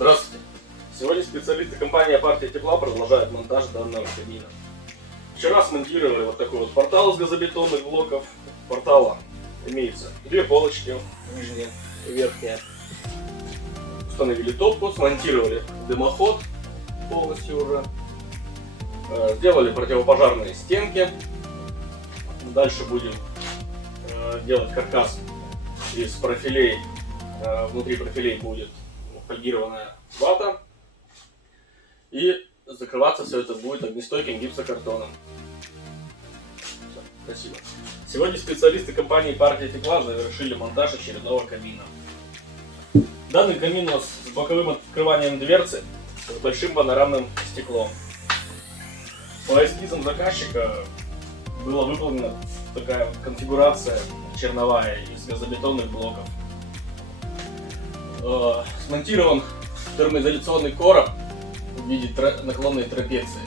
Здравствуйте! Сегодня специалисты компании «Партия тепла» продолжают монтаж данного камина. Вчера смонтировали вот такой вот портал из газобетонных блоков. У портала имеется две полочки, нижняя и верхняя. Установили топку, смонтировали дымоход полностью уже. Сделали противопожарные стенки. Дальше будем делать каркас из профилей. Внутри профилей будет фольгированная вата. И закрываться все это будет огнестойким гипсокартоном. Все, красиво. Сегодня специалисты компании «Партия тепла» завершили монтаж очередного камина. Данный камин у нас с боковым открыванием дверцы, с большим панорамным стеклом. По эскизам заказчика была выполнена такая вот конфигурация черновая из газобетонных блоков. Смонтирован термоизоляционный короб в виде наклонной трапеции.